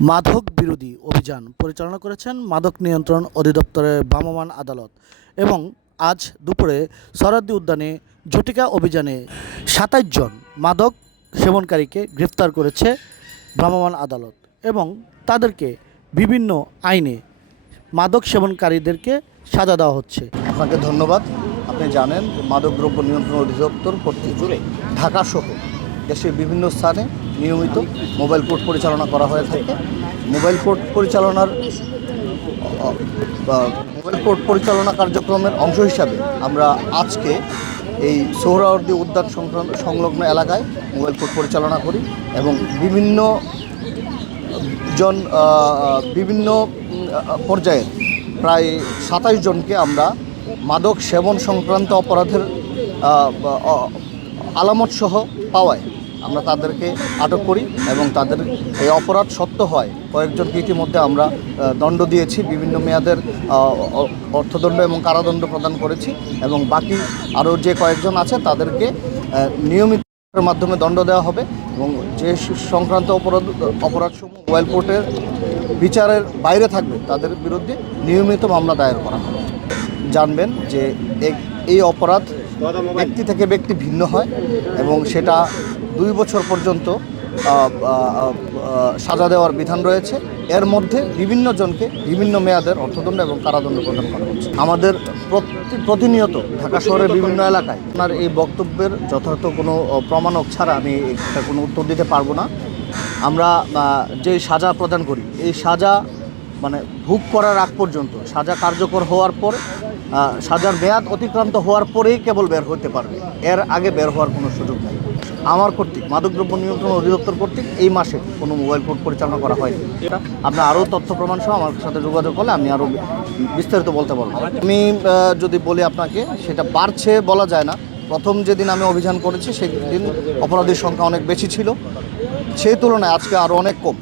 মাদক বিরোধী অভিযান পরিচালনা করেছেন মাদক নিয়ন্ত্রণ অধিদপ্তরের ভ্রাম্যমাণ আদালত এবং আজ দুপুরে সরাদ্দি উদ্যানে ঝটিকা অভিযানে সাতাইশ জন মাদক সেবনকারীকে গ্রেফতার করেছে ভ্রাম্যমাণ আদালত এবং তাদেরকে বিভিন্ন আইনে মাদক সেবনকারীদেরকে সাজা দেওয়া হচ্ছে। আপনাকে ধন্যবাদ। আপনি জানেন মাদকদ্রব্য নিয়ন্ত্রণ অধিদপ্তর কর্তৃক ঢাকা সহ দেশের বিভিন্ন স্থানে নিয়মিত মোবাইল কোর্ট পরিচালনা করা হয়ে থাকে। মোবাইল কোর্ট পরিচালনার মোবাইল কোর্ট পরিচালনা কার্যক্রমের অংশ হিসাবে আমরা আজকে এই সোহরাওয়ার্দী উদ্যান সংক্রান্ত সংলগ্ন এলাকায় মোবাইল কোর্ট পরিচালনা করি এবং বিভিন্ন জন বিভিন্ন পর্যায়ের প্রায় সাতাইশ জনকে আমরা মাদক সেবন সংক্রান্ত অপরাধের আলামত সহ পাওয়ায় আমরা তাদেরকে আটক করি এবং তাদের এই অপরাধ সত্য হয়। কয়েকজনকে ইতিমধ্যে আমরা দণ্ড দিয়েছি, বিভিন্ন মেয়াদের অর্থদণ্ড এবং কারাদণ্ড প্রদান করেছি এবং বাকি আরও যে কয়েকজন আছে তাদেরকে নিয়মিত মাধ্যমে দণ্ড দেওয়া হবে এবং যে সংক্রান্ত অপরাধ, অপরাধসমূহ মোবাইল কোর্টের বিচারের বাইরে থাকবে তাদের বিরুদ্ধে নিয়মিত মামলা দায়ের করা হবে। জানবেন যে এই অপরাধ ব্যক্তি থেকে ব্যক্তি ভিন্ন হয় এবং সেটা দুই বছর পর্যন্ত সাজা দেওয়ার বিধান রয়েছে। এর মধ্যে বিভিন্ন জনকে বিভিন্ন মেয়াদের অর্থদণ্ড এবং কারাদণ্ড প্রদান করা হচ্ছে। আমাদের প্রতিনিয়ত ঢাকা শহরের বিভিন্ন এলাকায় আপনার এই বক্তব্যের যথার্থ কোনো প্রমাণক ছাড়া আমি এটা কোনো উত্তর দিতে পারব না। আমরা যে সাজা প্রদান করি, এই সাজা মানে ভোগ করার আগ পর্যন্ত, সাজা কার্যকর হওয়ার পর সাজার মেয়াদ অতিক্রান্ত হওয়ার পরেই কেবল বের হতে পারবে। এর আগে বের হওয়ার কোনো সুযোগ নেই। আমার কর্তৃক, মাদকদ্রব্য নিয়ন্ত্রণ অধিদপ্তর কর্তৃক এই মাসে কোনো মোবাইল কোর্ট পরিচালনা করা হয়নি। আপনার আরও তথ্য প্রমাণ সহ আমার সাথে যোগাযোগ করলে আমি আরও বিস্তারিত বলতে পারব। আমি যদি বলি আপনাকে, সেটা বাড়ছে বলা যায় না। প্রথম যেদিন আমি অভিযান করেছি, সেদিন অপরাধীর সংখ্যা অনেক বেশি ছিল। সেই তুলনায় আজকে আরও অনেক কম।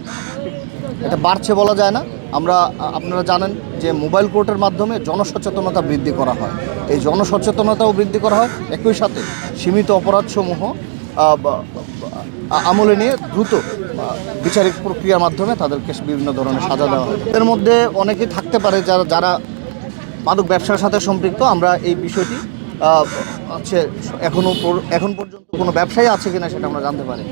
এটা বাড়ছে বলা যায় না। আমরা আপনারা জানেন যে মোবাইল কোর্টের মাধ্যমে জনসচেতনতা বৃদ্ধি করা হয়। এই জনসচেতনতাও বৃদ্ধি করা হয়, একই সাথে সীমিত অপরাধসমূহ আমলে নিয়ে দ্রুত বিচারিক প্রক্রিয়ার মাধ্যমে তাদেরকে বিভিন্ন ধরনের সাজা দেওয়া হয়। এর মধ্যে অনেকেই থাকতে পারে যারা যারা মাদক ব্যবসার সাথে সম্পৃক্ত। আমরা এই বিষয়টি হচ্ছে এখনও এখন পর্যন্ত কোনো ব্যবসায়ী আছে কিনা সেটা আমরা জানতে পারি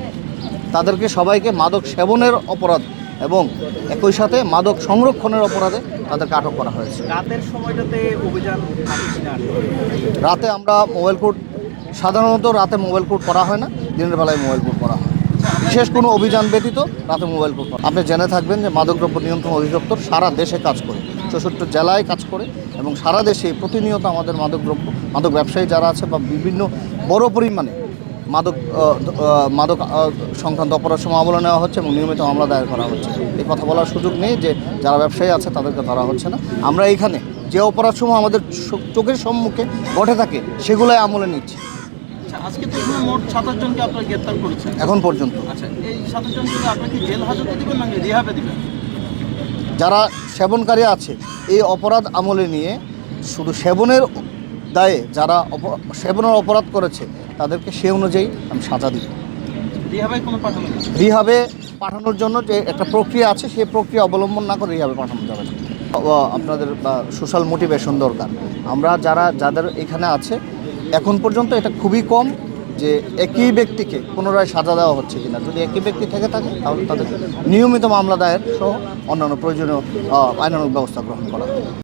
তাদেরকে সবাইকে মাদক সেবনের অপরাধ এবং একই সাথে মাদক সংরক্ষণের অপরাধে তাদেরকে আটক করা হয়েছে। রাতের সময়টাতে অভিযান রাতে আমরা মোবাইল কোর্ট সাধারণত রাতে মোবাইল কোর্ট করা হয় না দিনের বেলায় মোবাইল কোর্ট করা হয়। বিশেষ কোনো অভিযান ব্যতীত রাতে মোবাইল কোর্ট করা। আপনি জেনে থাকবেন যে মাদকদ্রব্য নিয়ন্ত্রণ অধিদপ্তর সারা দেশে কাজ করে চৌষট্টি জেলায় কাজ করে এবং সারা দেশে প্রতিনিয়ত আমাদের মাদকদ্রব্য মাদক ব্যবসায়ী যারা আছে বা বিভিন্ন বড় পরিমাণে মাদক মাদক সংক্রান্ত অপরাধ সময় আমলে নেওয়া হচ্ছে এবং নিয়মিত মামলা দায়ের করা হচ্ছে। এই কথা বলার সুযোগ নেই যে যারা ব্যবসায়ী আছে তাদেরকে ধরা হচ্ছে না। আমরা এইখানে যে অপরাধসমূহ আমাদের চো- চোখের সম্মুখে ঘটে থাকে সেগুলোই আমলে নিচ্ছি। আচ্ছা আজকে তো এখানে মোট সাতাশ জনকে আপনারা গ্রেপ্তার করেছেন। এখন পর্যন্ত। আচ্ছা এই সাতাশ জনকে আপনি কি জেল হাজতে দিবেন নাকি রিহাবে দিবেন? যারা সেবনকারী আছে এই অপরাধ আমলে নিয়ে শুধু সেবনের দায়ে যারা সেবনের অপরাধ করেছে তাদেরকে সে অনুযায়ী আমি সাজা দিব রিহাবে পাঠানোর জন্য যে একটা প্রক্রিয়া আছে সেই প্রক্রিয়া অবলম্বন না করে রিহাবে পাঠানো যাবে না। আপনাদের সোশ্যাল মোটিভেশন দরকার। আমরা যারা যাদের এখানে আছে এখন পর্যন্ত এটা খুবই কম যে একই ব্যক্তিকে পুনরায় সাজা দেওয়া হচ্ছে কিনা। যদি একই ব্যক্তি থেকে থাকে তাহলে তাদের নিয়মিত মামলা দায়ের সহ অন্যান্য প্রয়োজনীয় আ, আইনানুগ ব্যবস্থা গ্রহণ করা।